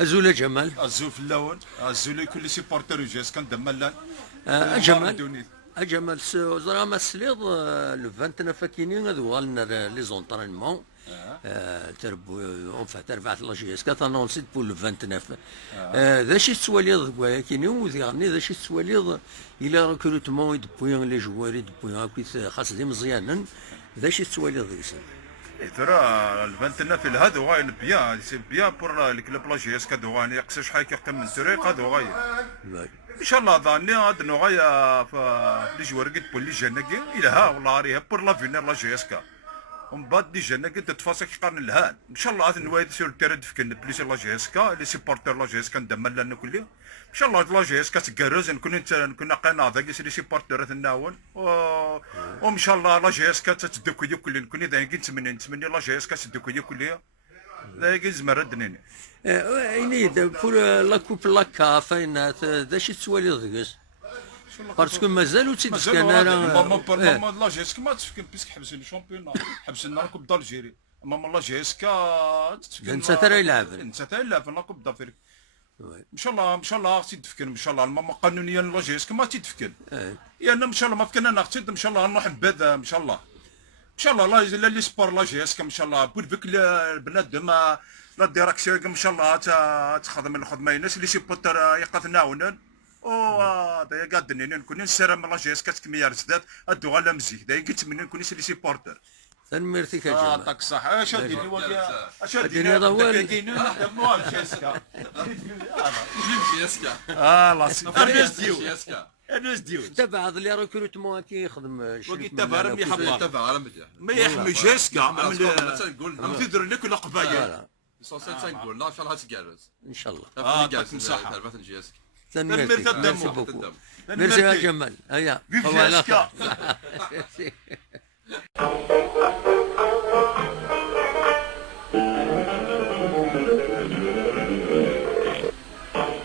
أزول جمال. الزول في اللون الزول كل سيبورتر يجاز كان دمالا أجمل أجمل زرا ما سليض لو 29 كيني هذو غالنا لي زونطرينمون تربو اون فات رفعت لا جي اس كا تانونسيت بور لو 29 ذا شي تسواليض كيني وذيغني ذا شي تسواليض الى ريكروتمون يدبوي لي جوار يدبوي هاكي خاص دي مزيانا ذا شي تسواليض يسن ترى الفانتنا في هذا غاين بيان سي بيان بور الكلوب لا جي اس كا دوغاني يقص شحال كيقتم من طريق هذا غاين ان شاء الله ظاني هاد نوغايا في لي جوار قد بولي جاناكي الى ها والله راه بور لا فينير لا جي اس كا ومن بعد دي جاناكي تتفاصل قرن الهان ان شاء الله هاد نوايد سير التيرد في كن بليس لا جي اس كا لي سيبورتر لا جي اس كا ندمر لنا كلي ان شاء الله لا جي اس كا تكرز نكون قناع ذاك لي سيبورتر تناول وان شاء الله لا جي اس كا تدوك ديال كل نكون اذا نتمنى لا جي اس كا تدوك ديال كل لا زمر الدنيا ايني بور لا كوب لا كاف ذا شي تسوالي ضيقس باسكو مازالو تيدفكان ماما لا جي اس كا ما تفكن بيسك حبسوا الشامبيون حبسنا كوب دالجيري ماما لا جي اس كا انت ترى يلعب انت ترى يلعب لا كوب دافريك ان شاء الله تيدفكن ان شاء الله الماما قانونيا لا جي اس كا ما تيدفكن يعني ان شاء الله ما فكنا نقصد ان شاء الله نروح بهذا ان شاء الله ان شاء الله لا لي سبور لا جي اس كا ان شاء الله بك البنادم لا ديراكسيون ان شاء الله تخدم الخدمه الناس لي سيبوتر يقاتناونن او هذا قادني نكون نسرم لا جي اس كا كمية رزدات ادو غالا مزيك دا قلت من نكون لي سيبورتر تنمرتي كجمال يعطيك الصحة اش هادي هادي هذا هو جي اس كا الناس ديال تبع لي ريكروتمون كيخدم وكي تبع راه يحضر ما يحمي جي اس كا عم تدير لك ولا قبايل نقول لا ان شاء الله تجالس ان شاء الله يعطيك الصحة ميرسي بوكو ميرسي يا جمال هيا فيف جي اس كا